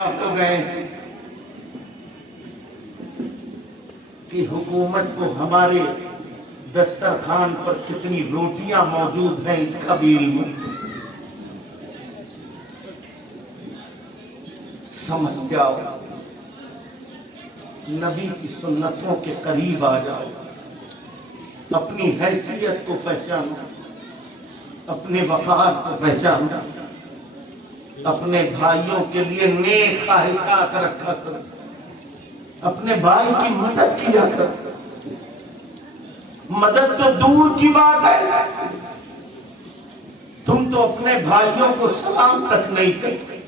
تو گئے کہ حکومت کو ہمارے دسترخوان پر کتنی روٹیاں موجود ہیں اس کا بھی علم سمجھ جاؤ، نبی کی سنتوں کے قریب آ جاؤ، اپنی حیثیت کو پہچانو، اپنے وقار کو پہچانو، اپنے بھائیوں کے لیے نیک خواہشات رکھا کرو، اپنے بھائی کی مدد کیا کرو۔ مدد تو دور کی بات ہے، تم تو اپنے بھائیوں کو سلام تک نہیں کرتے۔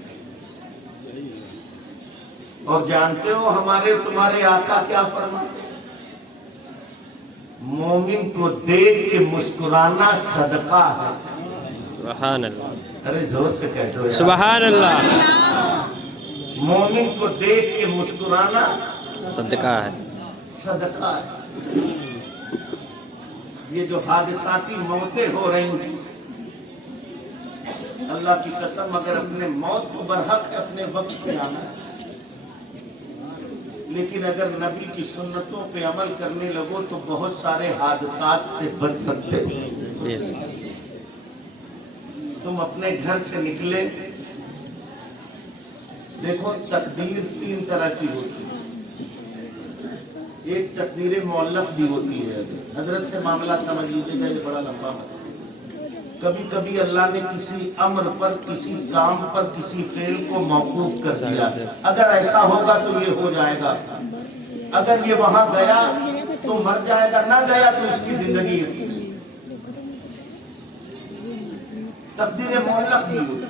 اور جانتے ہو ہمارے تمہارے آقا کیا فرماتے ہیں؟ مومن کو دیکھ کے مسکرانا صدقہ ہے۔ سبحان اللہ، ارے زور سے کہہ دو یار۔ سبحان اللہ، مومن کو دیکھ کے مسکرانا صدقہ ہے۔ صدقہ ہے۔ یہ جو حادثاتی موتیں ہو رہی ہیں، اللہ کی قسم اگر اپنے موت کو برحق ہے اپنے وقت پہ آنا ہے، لیکن اگر نبی کی سنتوں پہ عمل کرنے لگو تو بہت سارے حادثات سے بچ سکتے ہو۔ تم اپنے گھر سے نکلے، دیکھو تقدیر تین طرح کی ہوتی ہے۔ ایک تقدیر معلق بھی ہوتی ہے، حضرت سے معاملہ سمجھ لیجیے گا، یہ بڑا لمبا ہے۔ کبھی کبھی اللہ نے کسی امر پر، کسی کام پر، کسی فعل کو موقوف کر دیا، اگر ایسا ہوگا تو یہ ہو جائے گا، اگر یہ وہاں گیا تو مر جائے گا، نہ گیا تو اس کی زندگی ہے۔ تقدیر معلق بھی ہوتی ہے۔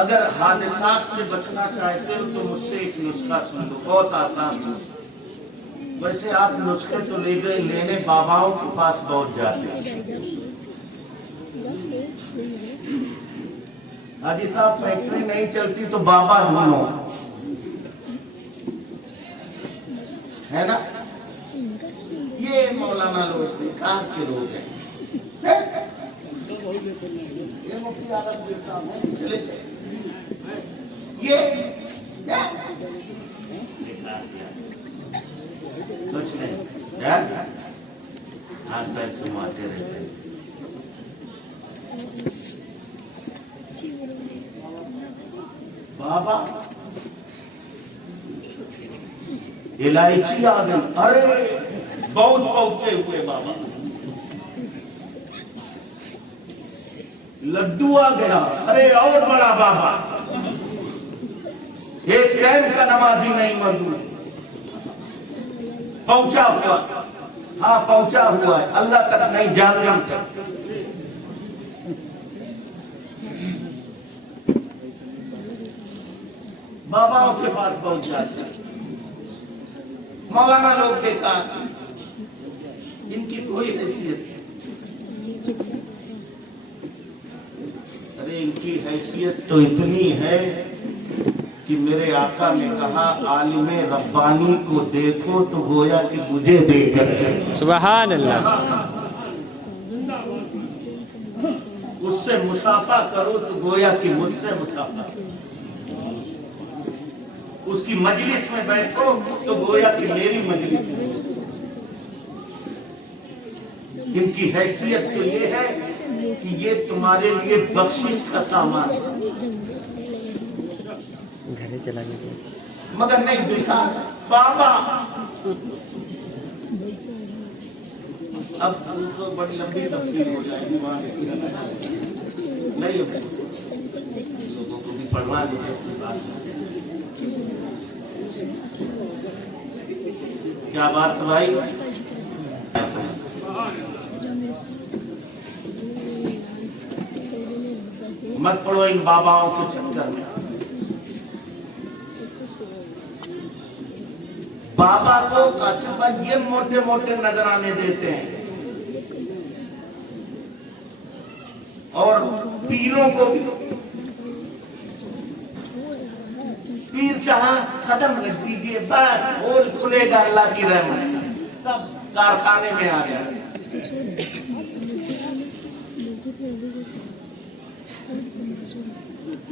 اگر حادثات سے بچنا چاہتے ہو تو مجھ سے ایک نسخہ سن لو، بہت آسان ہے۔ ویسے آپ نسخے تو لے گئے، لینے باباؤں کے پاس پہنچ جاتے ہیں۔ حاجی صاحب فیکٹری نہیں چلتی تو بابا ڈھونڈو، ہے نا؟ یہ مولانا لوگ بیکار کے لوگ ہیں، یہ مفتی اعظم دیتا ہوں چلے جائے یہ کچھ نہیں ہاتھ پیر گھماتے رہتے ہیں۔ بابا الائچی آ گئی، ارے بہت پہنچے ہوئے بابا۔ لڈو آ گیا، ارے اور بڑا بابا۔ ایک ٹائم کا نمازی نہیں مردود، پہنچا ہوا، ہاں پہنچا ہوا ہے، اللہ تک نہیں جہنم تک۔ باباؤں کے پاس پہنچ جاتا ہے۔ مولانا لوگ بیکار، ان کی کوئی حیثیت نہیں۔ ارے ان کی حیثیت تو اتنی ہے کہ میرے آقا نے کہا عالم ربانی کو دیکھو تو گویا کہ مجھے دیکھ کر سبحان اللہ، اس سے مصافحہ کرو تو گویا کہ مجھ سے مصافحہ، اس کی مجلس میں بیٹھو تو گویا کہ میری مجلس میں۔ ان کی حیثیت تو یہ ہے کہ یہ تمہارے لیے بخشش کا سامان ہے، گھر چلا گیا مگر نہیں بیکار بابا۔ اب تو بڑی لمبی تفصیل ہو جائے گی، نہیں لوگوں کو بھی پڑھوا دیجیے اپنی بات۔ کیا بات بھائی؟ مت پڑھو ان باباؤں کے چکر میں۔ بابا کو اچھا یہ موٹے موٹے نظرانے دیتے ہیں، اور پیروں کو بھی پیر چاہا ختم رکھ دیجئے، بس ہول کھلے گا اللہ کی رحمت، سب کارخانے میں آ گیا۔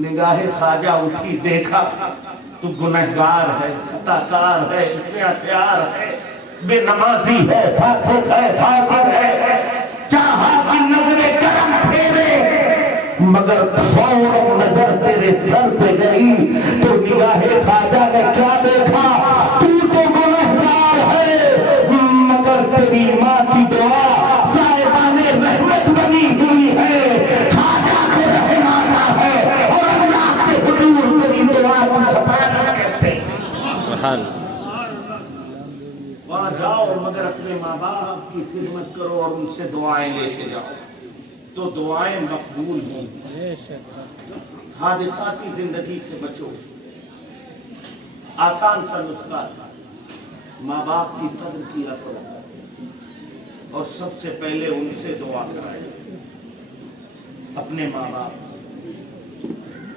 نگاہ خواجہ اٹھی، دیکھا تو گنہگار ہے، خطاکار ہے، اثیار ہے، بے نمازی ہے، فاسق ہے، فاجر ہے، چاہا کہ نظر کرم پھیرے مگر فوراً نظر تیرے سر پہ گئی تو نگاہ خواجہ نے کیا دیکھا؟ تو گنہگار ہے مگر تیری ماں کی دعا صاحبان رحمت بنی ہوئی ہے، خواجہ کو رحم آنا ہے اور اللہ کے حضور تیری دعا کی سفارت کرتے ہیں۔ سبحان وہاں جاؤ مگر اپنے ماں باپ کی خدمت کرو اور ان سے دعائیں لے کے جاؤ تو دعائیں مقبول ہوں۔ حادثاتی زندگی سے بچو، آسان سا نسخہ، ماں باپ کی قدر کیا کرو اور سب سے پہلے ان سے دعا کرائے۔ اپنے ماں باپ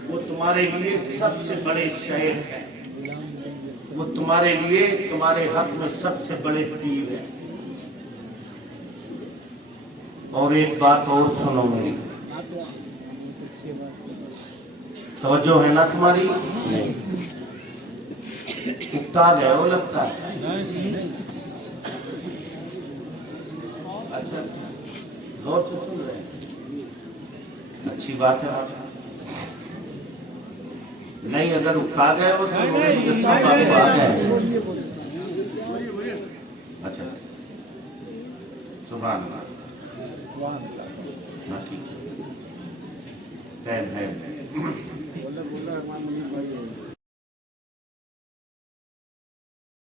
وہ تمہارے لیے سب سے بڑے شہید ہیں، وہ تمہارے لیے تمہارے حق میں سب سے بڑے پیر ہیں۔ اور ایک بات اور سنو میری، توجہ ہے نا تمہاری؟ اکتا گئے ہو لگتا ہے، اچھا غور سے سن رہے ہیں، اچھی بات ہے۔ نہیں اگر اکتا گئے ہو تو اچھا سبحان اللہ ٹائم ہے